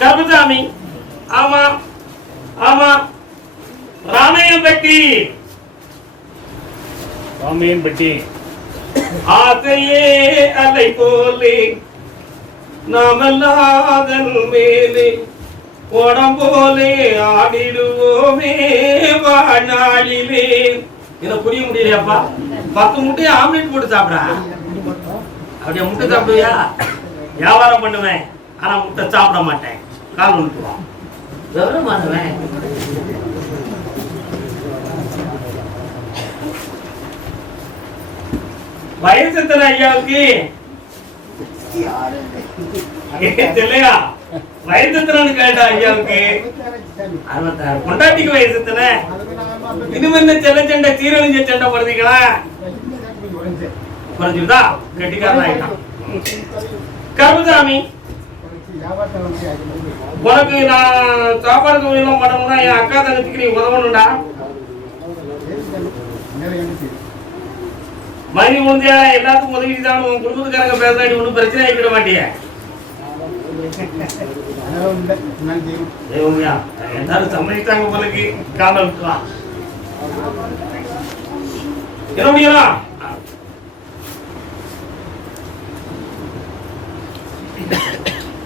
கருப்பசாமி ஆமா ஆமா ராமையம்பட்டி ராமையன்பட்டி. ஆசையே அலை போலே நாமல்லாதன் மேலே உடம்போலே ஆடிடுவோமே வாழ்நாளிலே இதை புரிய முடியலையாப்பா? பத்து முட்டையை ஆம்லெட் போட்டு சாப்பிடா. அப்படியே முட்டை சாப்பிடுவியா? வியாபாரம் பண்ணுவேன் ஆனா முட்டை சாப்பிட மாட்டேன். கால் விட்டுருவான் விவரமானவன் வயசு எத்தனை ஐயாவுக்கு? இல்லையா வயசு எத்தனைன்னு கேட்டா ஐயாவுக்கு? அறுபத்தாறு. பொண்டாட்டிக்கு வயசு எத்தனை? இனிமே என்ன செல்ல சண்டை தீரழிஞ்ச சண்டை போடுறீங்களா குறைஞ்சுதா கட்டிக்காரன் ஆயிட்டான். கருமசாமி உனக்கு நான் சாப்பாடு தொழிலாம் பண்ணணும்னா என் அக்கா தங்கச்சிக்கு நீ உதவணும்டா. மணி முடிஞ்சா எல்லாத்துக்கும் உதவி தான் உன் குடும்பத்துக்காரங்க பேசுறா நீ ஒன்றும் பிரச்சனை ஆகிவிட மாட்டிய. எல்லாரும் சம்மதித்தாங்க போலக்கு காலம் விட்டுலாம். என்ன முடியலாம்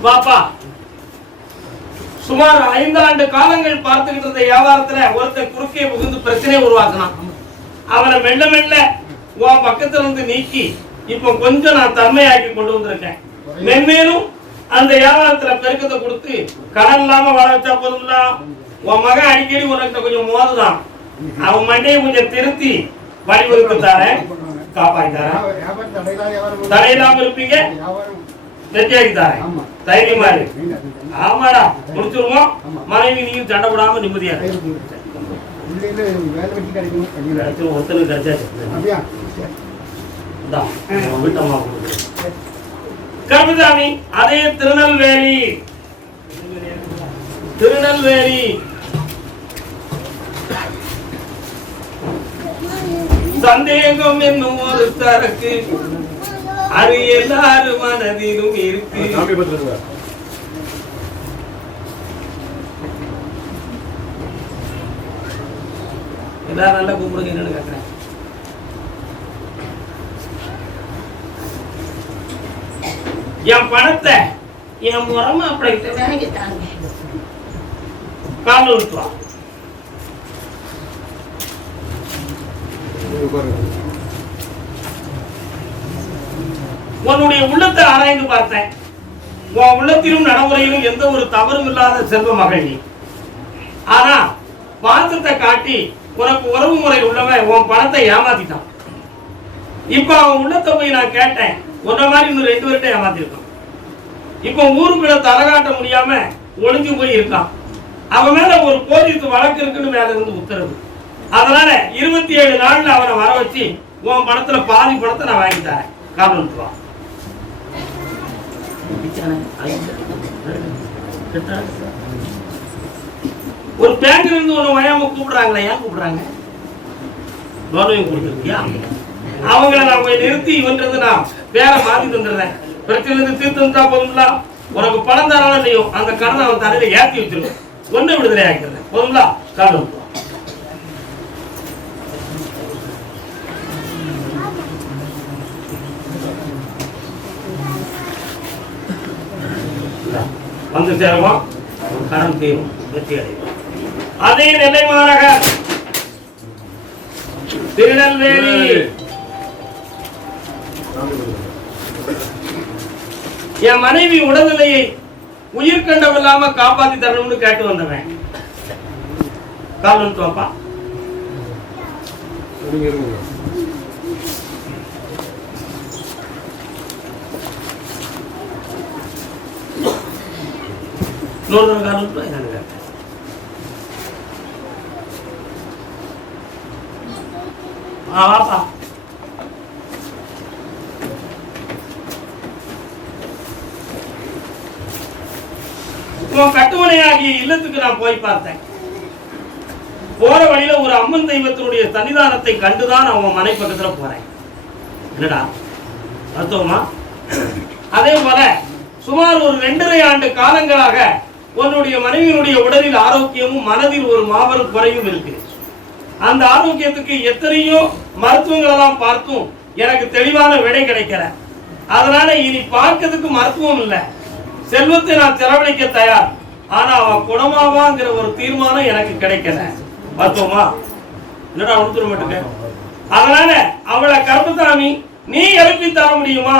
பாப்பா சுமார் ஐந்தாண்டு காலங்கள் பார்த்துக்கிட்டு இருந்த வியாபாரத்துல ஒருத்தன் குறுக்கே புகுந்து பிரச்சனையை உருவாக்கினான். அவனை மெல்ல மெல்ல உன் பக்கத்துல இருந்து நீக்கி இப்போ கொஞ்சம் நான் தன்மையாக்கி கொண்டு வந்திருக்கேன். மென்மேலும் அந்த வியாபாரத்துல பெருக்கத்தை கொடுத்து கடன் இல்லாம வர வச்சா போதும்ல உன் மகன் அடிக்கடி உனக்கு கொஞ்சம் மோதுதான். அவன் மண்டையை கொஞ்சம் திருத்தி வழிவகுத்து தரேன். காப்பாத்தி தரேன் தடையில்லாம இருப்பீங்க. தரேன் ஆமா. தைரியமா இரு. ஆமாடா முடிச்சிருவோம். மனைவி நீயும் சண்டை போடாம நிம்மதியா ஒருத்தனுக்கு கிடைச்சாச்சு. கருப்பசாமி அதே திருநெல்வேலி. திருநெல்வேலி. சந்தேகம் என்னும் ஒரு சரக்கு. அது எல்லாரும் மனதிலும் இருக்கு. எல்லாரும் நல்லா கூப்பிடுங்க என்னன்னு கேட்கிறேன் என் பணத்தை என் முறமா அப்படி வாங்கிட்டாங்க கால விட்டுவா உன்னுடைய உள்ளத்தை ஆராய்ந்து பார்த்தேன். உன் உள்ளத்திலும் நடைமுறையிலும் எந்த ஒரு தவறும் இல்லாத செல்வ மகள் நீ. ஆனா பாசத்தை காட்டி உனக்கு உறவு முறை உள்ளவன் உன் பணத்தை ஏமாத்திட்டான். இப்ப அவன் உள்ளத்தை போய் நான் கேட்டேன். உன்ன மாதிரி இன்னும் ரெண்டு பேர்கிட்ட ஏமாத்திருக்கான். இப்போ ஊருக்குள்ள தரகாட்ட முடியாம ஒளிஞ்சு போய் இருக்கான். அவன் மேல ஒரு போலீஸ் வழக்கு இருக்குன்னு மேல இருந்து உத்தரவு. அதனால இருபத்தி ஏழு நாள்ல அவனை வர வச்சு உன் பணத்துல பாதி பணத்தை நான் வாங்கி தரேன். காரணம் ஒரு பேங்க்ல இருந்து ஒண்ணு வயாம கூப்பிடுறாங்களே ஏன் கூப்பிடுறாங்க? லோனையும் கொடுத்துருக்கியா அவங்கள நான் போய் நிறுத்தி இவன்றது நான் வேற மாத்தி தந்துடுறேன். பிரச்சனை இருந்து தீர்த்து தந்தா போதும்ல? உனக்கு பணம் தராலும் இல்லையோ அந்த கடனை அவன் தலையில ஏற்றி வச்சிருவேன் ஒன்றை விடுதலை ஆக்கிடுறேன் போதும்ல? காரணம் வந்து சேருவோம் கடன் தீரும் வெற்றி அடைவோம் அதே நெல்லை மாநகர். திருநெல்வேலி. என் மனைவி உடல்நிலையை உயிர் கண்டம் இல்லாம காப்பாத்தி தரணும்னு கேட்டு வந்தவன். கால் பாப்பா இன்னொரு தடவை கால் விட்டு என்னன்னு கேட்டேன் ஆ உன் கட்டுமனையாகிய இல்லத்துக்கு நான் போய் பார்த்தேன். போற வழியில ஒரு அம்மன் தெய்வத்தினுடைய சன்னிதானத்தை கண்டுதான் அவன் மனை பக்கத்துல போறேன். என்னடா? அர்த்தமா அதே போல சுமார் ஒரு ரெண்டரை ஆண்டு காலங்களாக உன்னுடைய மனைவியினுடைய உடலில் ஆரோக்கியமும் மனதில் ஒரு மாபெரும் குறையும் இருக்கு. அந்த ஆரோக்கியத்துக்கு எத்தனையோ மருத்துவங்களெல்லாம் பார்த்தும் எனக்கு தெளிவான விடை கிடைக்கல. அதனால இனி பார்க்கறதுக்கு மருத்துவம் இல்லை. செல்வத்தை நான் செலவழிக்க தயார். ஆனா அவன் குணமாவாங்கிற ஒரு தீர்மானம் எனக்கு கிடைக்கல. மருத்துவமா? என்னடா உடுத்துட மாட்டேன் அதனால அவளை கர்மசாமி நீ எழுப்பி தர முடியுமா?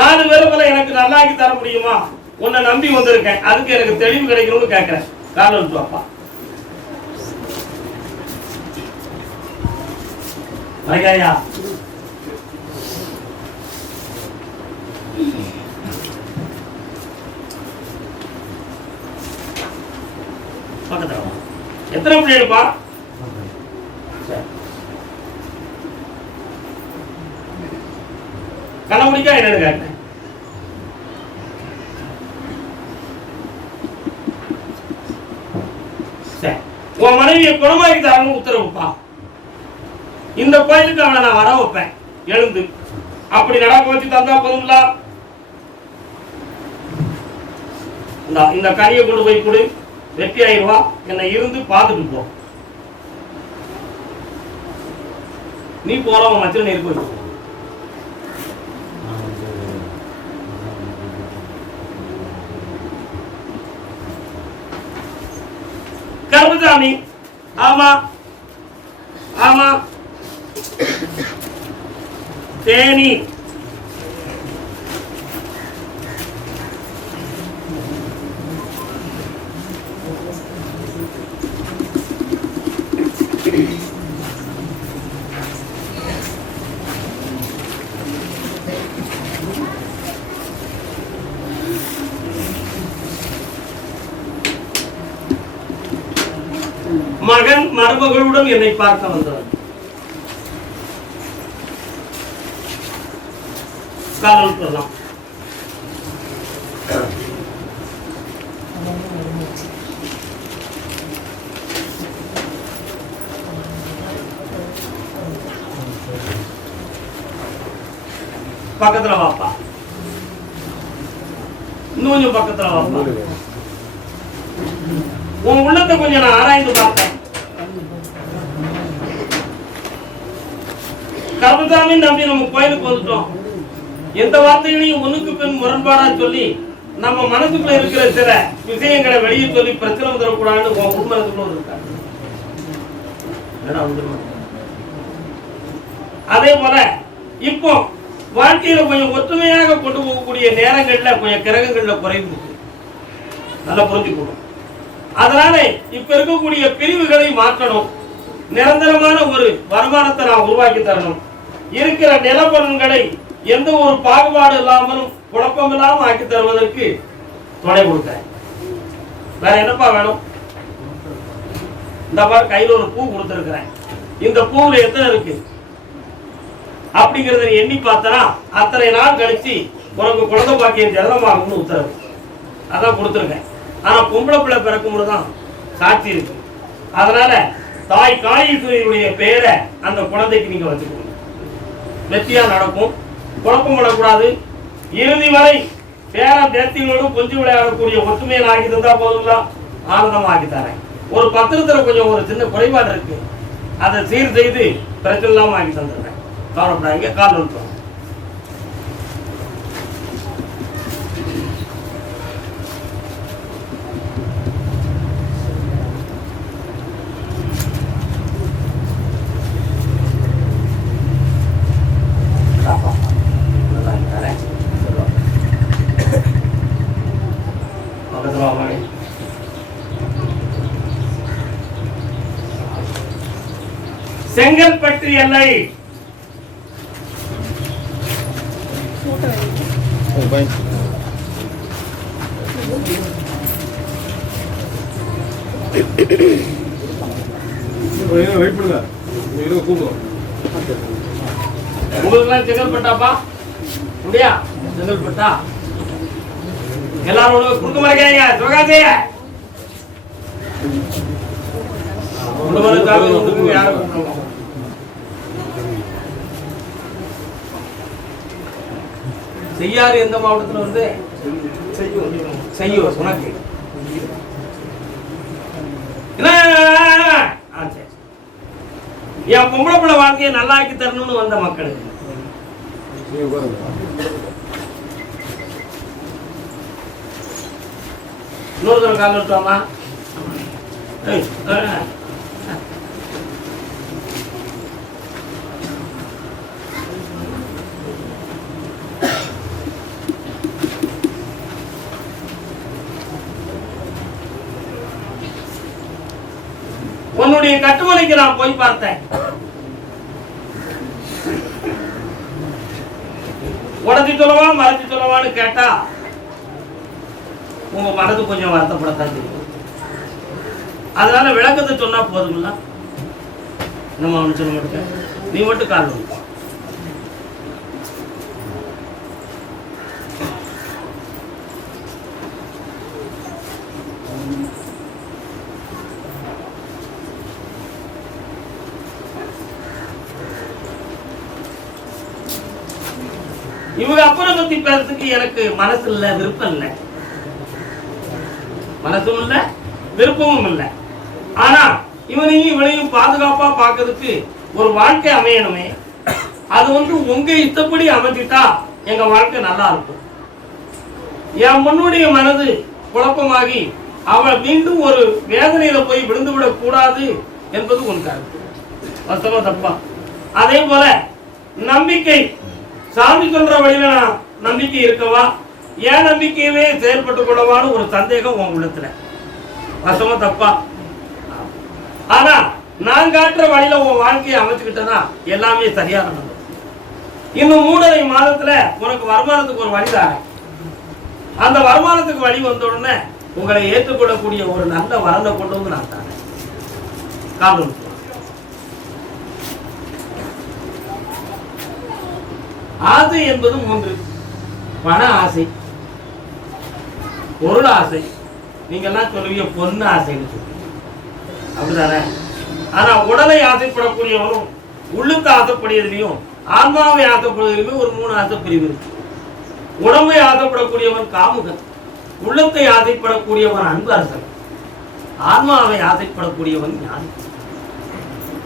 நாலு பேருக்குள்ள எனக்கு நல்லாக்கி தர முடியுமா? உன்னை நம்பி வந்திருக்கேன். அதுக்கு எனக்கு தெளிவு கிடைக்கணும்னு கேட்கிறேன். காலம் எடுத்து வாப்பா வைகாயா பக்கத்துல வா. எத்தனை பிள்ளைப்பா கண்ணமுடிக்கா என்னன்னு கேட்டேன் சரி. உன் மனைவியை குணமாக்கி உத்தரவுப்பா இந்த கோயிலுக்கு அவனை நான் வர வைப்பேன். எழுந்து. அப்படி நடக்க வச்சு தந்தா போதுங்களா? இந்த கனியை கொண்டு போய் கொடு. வெற்றி ஆயிடுவா. என்னை இருந்து பார்த்துட்டு போ. நீ போறவன் மச்சல நெருப்பு வச்சு கருமசாமி ஆமா ஆமா தேனி மகன் மருமகளுடன் என்னை பார்க்க வந்தான் காதல் சொல்லலாம் பக்கத்துல வாப்பா. இன்னும் கொஞ்சம் பக்கத்துல வாப்பா. உன் உள்ளத்தை கொஞ்சம் நான் ஆராய்ந்து பார்ப்பேன். கருமசாமி நம்பி நம்ம கோயிலுக்கு வந்துட்டோம். எந்த வார்த்தைகளையும் ஒண்ணுக்கு பின் முரண்பாடா சொல்லி நம்ம மனசுக்குள்ள இருக்கிற சில விஷயங்களை வெளியே சொல்லி பிரச்சனை வந்துடக்கூடாதுன்னு உன் குடும்பத்துக்குள்ள ஒரு இருக்காங்க. அதே போல இப்போ வாழ்க்கையில கொஞ்சம் ஒற்றுமையாக கொண்டு போகக்கூடிய நேரங்கள்ல கொஞ்சம் கிரகங்கள்ல குறைந்து இருக்கு. நல்லா புரிஞ்சுக்கணும் அதனால இப்ப இருக்கக்கூடிய பிரிவுகளை மாற்றணும். நிரந்தரமான ஒரு வருமானத்தை நான் உருவாக்கி தரணும். இருக்கிற நிலப்பலன்களை எந்த ஒரு பாகுபாடு இல்லாமலும் குழப்பம் இல்லாமல் ஆக்கி தருவதற்கு துணை கொடுத்தேன். வேற என்னப்பா வேணும்? இந்த மாதிரி கையில ஒரு பூ கொடுத்துருக்கிறேன். இந்த பூவில் எத்தனை இருக்கு? அப்படிங்கறத எண்ணி பார்த்தனா அத்தனை நாள் கழிச்சு உனக்கு குழந்தை பாக்கியம் ஜலமாகும்னு உத்தரவு. அதான் கொடுத்துருக்கேன். ஆனா பொம்பளை பிள்ளை பிறக்கும் தான் சாட்சி இருக்கு. அதனால தாய் காளீஸ்வரியுடைய பெயரை அந்த குழந்தைக்கு நீங்க வச்சுக்கணும் வெற்றியா நடக்கும். குழப்பம் விடக்கூடாது. இறுதி வரை பேர தேர்த்திகளோடு கொஞ்சம் விளையாடக்கூடிய ஒற்றுமையை ஆகி தந்தா போதுங்களா? ஆனந்தமா ஆக்கி தரேன். ஒரு பத்திரத்துல கொஞ்சம் ஒரு சின்ன குறைபாடு இருக்கு. அதை சீர் செய்து பிரச்சனை இல்லாமல் ஆக்கி தந்துடுறேன். கவலைப்படாதீங்க. கால் வந்துடும் பக்கத்துல வா மகனே. செங்கல்பட்டு எல்லை வெயிட் பண்ணுங்க கூப்பிடுவோம் உங்களுக்குலாம் செங்கல்பட்டாப்பா முடியா செங்கல்பட்டா எல்லாரோட யாரும் செய்யாறு எந்த மாவட்டத்தில் வருது? செய்யும் உனக்கு. என் பொம்பளை பிள்ளை வாழ்க்கையை நல்லாக்கி தரணும்னு வந்த மக்களுக்கு. இன்னொரு தடவை கால் விட்டுவாமா ஏய், நான் போய் பார்த்தேன். உடச்சி சொல்லவா மறைச்சு சொல்லவான்னு கேட்டா உங்க மனது கொஞ்சம் வருத்தப்படத்தான் தெரியும் அதனால விளக்கத்தை சொன்னா போதுமில்ல நம்ம அவனு சொல்ல மாட்டேன் நீ மட்டும் கால் வந்து இவங்க பேசுறதுக்கு எனக்கு மனசு இல்ல விருப்பம் இல்லை. மனசும் இல்ல விருப்பமும் இல்லை. ஆனா இவனையும் இவனையும் பாதுகாப்பா பார்க்கறதுக்கு ஒரு வாழ்க்கை அமையணுமே. அது வந்து உங்க இஷ்டப்படி அமைஞ்சிட்டா எங்க வாழ்க்கை நல்லா இருக்கும். என் முன்னுடைய மனது குழப்பமாகி அவள் மீண்டும் ஒரு வேதனையில போய் விழுந்து விடக் கூடாது என்பது உன் கருத்து. வசமா தப்பா. அதே போல நம்பிக்கை. சாமி சொல்ற வழியில நான் நம்பிக்கை இருக்கவா? என் நம்பிக்கையவே செயல்பட்டு கொள்ளவான்னு ஒரு சந்தேகம் உன் உள்ளத்துல. வசமா தப்பா? ஆனா நான் காட்டுற வழியில உன் வாழ்க்கையை அமைச்சுக்கிட்டேன்னா எல்லாமே சரியா நடந்தது. இன்னும் மூணரை மாதத்துல உனக்கு வருமானத்துக்கு ஒரு வழி தாரேன். அந்த வருமானத்துக்கு வழி வந்த உடனே உங்களை ஏற்றுக்கொள்ளக்கூடிய ஒரு நல்ல வரலை கொண்டு வந்து நான் தரேன். காரணம் ஆசை என்பது மூன்று பண ஆசை பொருள் ஆசை நீங்கெல்லாம் சொல்லுவீங்க பொண்ணு ஆசைன்னு சொல்லுவீங்க. அப்படிதானே? ஆனா உடலை ஆசைப்படக்கூடியவரும் உள்ளுக்கு ஆசைப்படுகிறதுலையும் ஆன்மாவை ஆசைப்படுவதிலுமே ஒரு மூணு ஆசை பிரிவு இருக்கு. உடம்பை ஆசைப்படக்கூடியவன் காமுகன். உள்ளத்தை ஆசைப்படக்கூடியவன் அன்பு அரசன். ஆன்மாவை ஆசைப்படக்கூடியவன் ஞானி.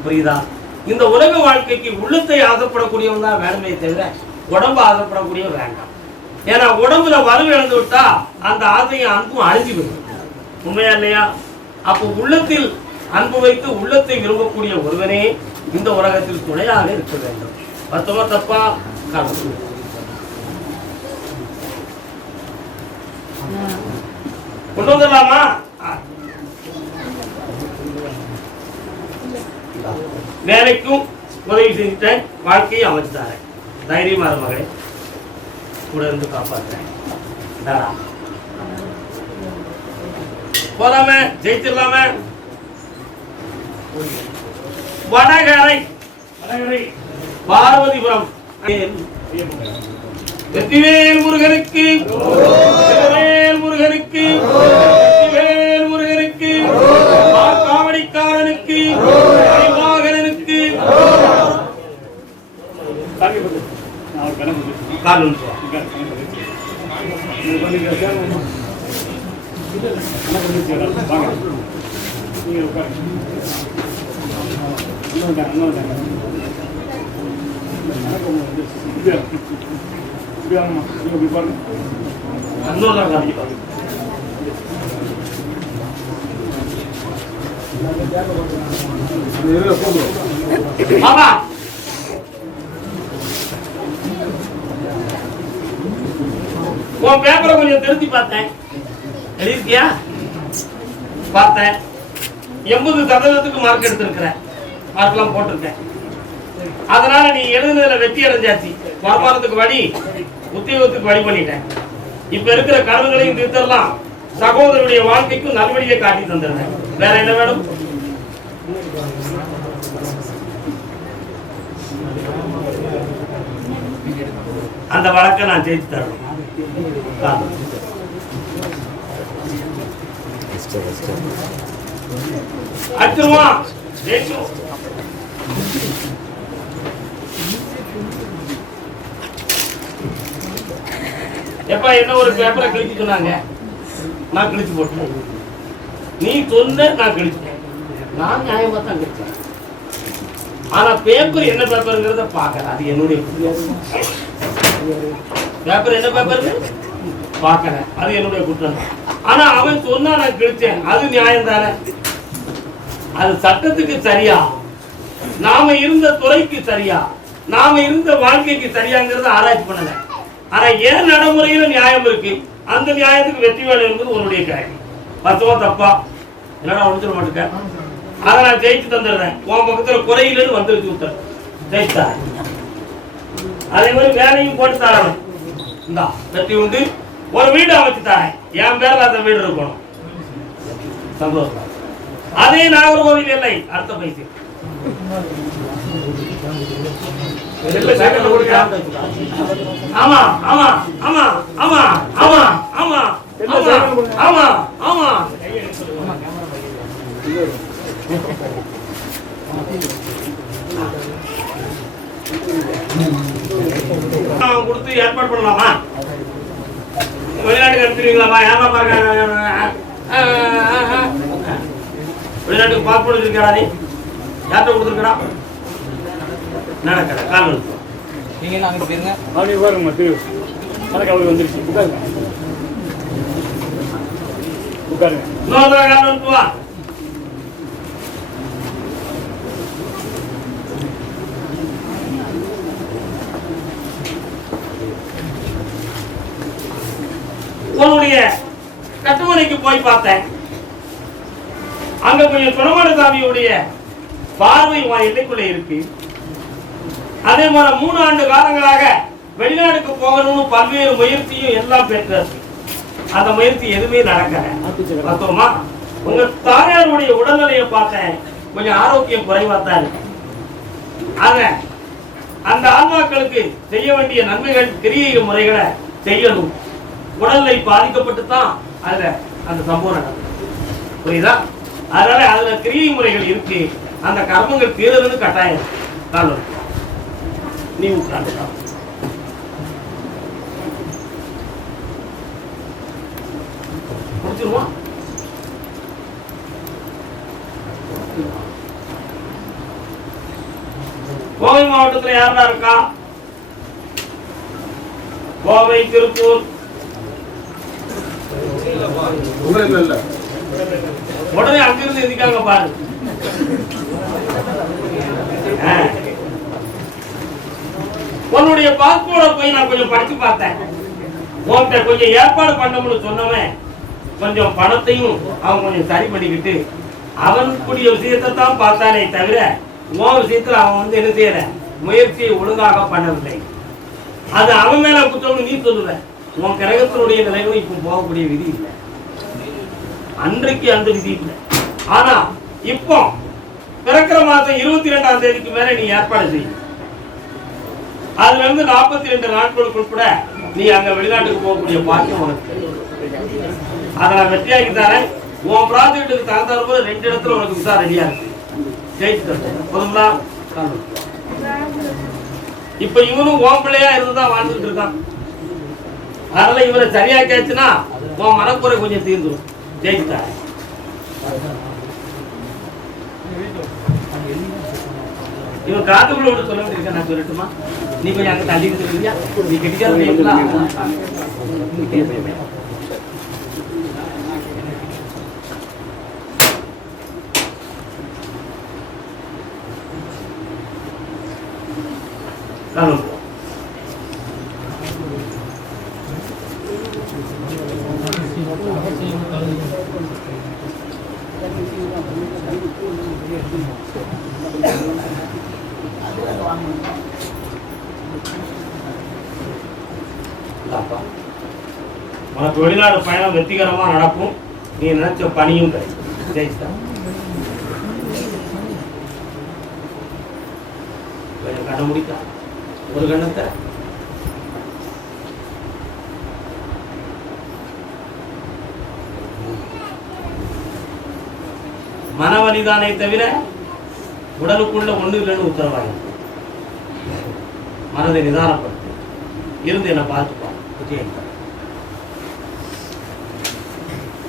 புரியுதா? இந்த உலக வாழ்க்கைக்கு உள்ளத்தை ஆசைப்படக்கூடியவன் தான் வேணுமே தவிர உடம்பு ஆசைப்படக்கூடிய வேண்டாம். ஏன்னா உடம்புல வலு இழந்து விட்டா அந்த ஆசையும் அன்பும் அழிஞ்சு போயிடும் உண்மையா இல்லையா? அப்போ உள்ளத்தில் அன்பு வைத்து உள்ளத்தை விரும்பக்கூடிய ஒருவனே இந்த உலகத்தில் துணையாக இருக்க வேண்டும். பத்தமா தப்பா? கலந்து கொண்டு வந்துடலாமா? வேலைக்கும் உதவி செஞ்சுட்டேன். வாழ்க்கையை அமைச்சுட்டாரேன் தைரியமா மகளே. கூட இருந்து காப்பாற்றுறேன் இந்தாடா. போலாமே ஜெயிச்சிடலாமே. வடகரை வடகரை பார்வதிபுரம். வெற்றிவேல் முருகனுக்கு வெற்றிவேல் முருகனுக்கு வெற்றிவேல் முருகனுக்கு காவடிக்காரனுக்கு வாகனனுக்கு கால் ஒன்று இன்னொரு நாள் காமிக்கலாம். இது இருங்க போதும் பாப்பா உன் பேப்பரை கொஞ்சம் திருத்தி பார்த்தேன். எழுதியா பார்த்தேன். எண்பது சதவீதத்துக்கு மார்க் எடுத்திருக்கிறேன். மார்க்லாம் போட்டிருக்கேன். அதனால நீ எழுதுனதுல வெற்றி அடைஞ்சாச்சு. வருமானத்துக்கு வழி உத்தியோகத்துக்கு வழி பண்ணிட்டேன். இப்ப இருக்கிற கடன்களையும் தீர்த்தரலாம். சகோதரருடைய வாழ்க்கைக்கும் நல்வழியை காட்டி தந்துடுறேன். வேற என்ன வேணும்? அந்த வழக்கை நான் ஜெயிச்சு தரணும். காரணம். அடிச்சிருவான் ஜெயிச்சிரும் என்ன ஒரு பேப்பரை கிழிச்சு சொன்னாங்க? நான் கிழிச்சு போட்டேன். நீ சொன்ன நான் கிழிச்சிட்டேன். நான் நியாயமாக தான் கிழிச்சேன். ஆனா பேப்பர் என்ன பேப்பருங்கிறத பார்க்கல. அது என்னுடைய பேப்பர் என்ன பேப்பர் பார்க்கல அது என்னுடைய குற்றம். ஆனா அவன் சொன்னா நான் கிழிச்சேன். அது நியாயம் தானே? அது சட்டத்துக்கு சரியா? நாம இருந்த துறைக்கு சரியா? நாம இருந்த வாழ்க்கைக்கு சரியாங்கிறத ஆராய்ச்சி பண்ணல. ஆனா ஏன் நடைமுறையில நியாயம் இருக்கு? அந்த நியாயத்துக்கு வெற்றி வேலை என்பது உன்னுடைய கேள்வி பத்துவா தப்பா? என்னடா ஒழிச்சிட மாட்டேன் அதை நான் ஜெயிச்சு தந்துடுறேன். உன் பக்கத்துல குறையிலன்னு வந்துருச்சு உத்தர் ஜெயிச்சா? அதே மாதிரி வேலையும் போட்டு தரணும். இந்தா உண்டு. ஒரு வீடு அமைச்சு தரேன். என் பேர்ல அந்த வீடு இருக்கணும். சந்தோஷம்? அதே நாகர்கோவில் இல்லை அடுத்த பைசு. ஆமா ஆமா ஆமா ஆமா ஆமா ஆமா ஆமா ஆமா ஆமா. கொடுத்து ஏற்பாடு பண்ணலாமா? வெளிநாட்டுக்கு அனுப்பிடுவீங்களாமா ஏமா பாருங்க. வெளிநாட்டுக்கு பாஸ்போர்ட் வச்சிருக்கா நீ? யார்கிட்ட கொடுத்துருக்கா நடக்கல கால் வந்து நீங்க என்ன அங்கிட்டு போயிருங்க அவனே பாருங்க திரு கணக்கு அவளுக்கு வந்துருச்சு. உட்காருங்க. உட்காருங்க. இன்னொரு கால் வந்து உன்னுடைய கட்டுமனைக்கு போய் பார்த்தேன். அங்க கொஞ்சம் குணமான சாமியுடைய பார்வை உன் எல்லைக்குள்ள இருக்கு? அதே மாதிரி மூணு ஆண்டு காலங்களாக வெளிநாட்டுக்கு போகணும்னு பல்வேறு முயற்சியும் எல்லாம் பெற்றது. அந்த முயற்சி எதுவுமே நடக்கல. உங்க தாயாருடைய உடல்நிலையை பார்த்தேன். கொஞ்சம் ஆரோக்கியம் குறைவா தான் இருக்கு. அத அந்த ஆன்மாக்களுக்கு செய்ய வேண்டிய நன்மைகள் கிரியை முறைகளை செய்யணும். உடல்நிலை பாதிக்கப்பட்டு தான் அதுல அந்த சம்பவம் நடக்குது புரியுதா? அதனால அதுல கிரியை முறைகள் இருக்கு. அந்த கர்மங்கள் தீரதுன்னு கட்டாயம். கால் நீ உட்காந்து கோவை மாவட்டத்துல யாரா இருக்கா? கோவை திருப்பூர் உடனே அங்கிருந்து எதுக்காக பாரு? உன்னுடைய பாஸ்போர்ட போய் நான் கொஞ்சம் படிச்சு பார்த்தேன். உன்கிட்ட கொஞ்சம் ஏற்பாடு பண்ணணும்னு சொன்னவன் கொஞ்சம் பணத்தையும் அவன் கொஞ்சம் சரி பண்ணிக்கிட்டு அவனுக்குரிய விஷயத்தை தான் பார்த்தானே தவிர உன் விஷயத்துல அவன் வந்து என்ன செய்யற முயற்சியை ஒழுங்காக பண்ணவில்லை. அது அவன் மேல குற்றம்னு நீ சொல்லுவேன் உன் கிரகத்தினுடைய நிலைகளும் இப்போ போகக்கூடிய விதி இல்லை. அன்றைக்கு அந்த விதி இல்லை. ஆனா இப்போ பிறக்கிற மாதம் இருபத்தி ரெண்டாம் தேதிக்கு மேல நீ ஏற்பாடு செய்ய அதுல இருந்து நாற்பத்தி ரெண்டு நாட்களுக்கு கூட நீ அங்க வெளிநாட்டுக்கு போகக்கூடிய பாக்கியம் உனக்கு அதை நான் வெற்றியாக்கி தரேன். உன் ப்ராஜெக்ட்டுக்கு தகுந்தாலும் போல ரெண்டு இடத்துல உனக்கு விசா ரெடியா இருக்கு. ஜெயிச்சு தரேன். போதுங்களா? இப்ப இவனும் உன் பிள்ளையா இருந்துதான் வாழ்ந்துட்டு இருக்கான். அதனால இவரை சரியாக்கியாச்சுன்னா உன் மனக்குறை கொஞ்சம் தீர்ந்துடும் ஜெயிச்சுட்டா. இவன் காதுக்குள்ள ஒன்று சொல்ல வேண்டியிருக்க நான் சொல்லட்டுமா? நீ கொஞ்சம் அங்கே தள்ளி இருக்கிறீங்க நீ கெட்டிக்காரங்களா சொல்லுங்க இந்தாப்பா. உனக்கு வெளிநாடு பயணம் வெற்றிகரமா நடக்கும். நீ நினைச்ச பணியும் கிடைக்கும். ஜெயிச்சிட்டா? கொஞ்சம் கண்ண முடிக்கா. ஒரு கண்ணத்தை மனவலிதானே தவிர உடலுக்குள்ள ஒண்ணு இல்லைன்னு உத்தரவாங்க மனதை நிதானப்படுத்து. இருந்து என்னை பார்த்துப்பா. விஜயன் இந்த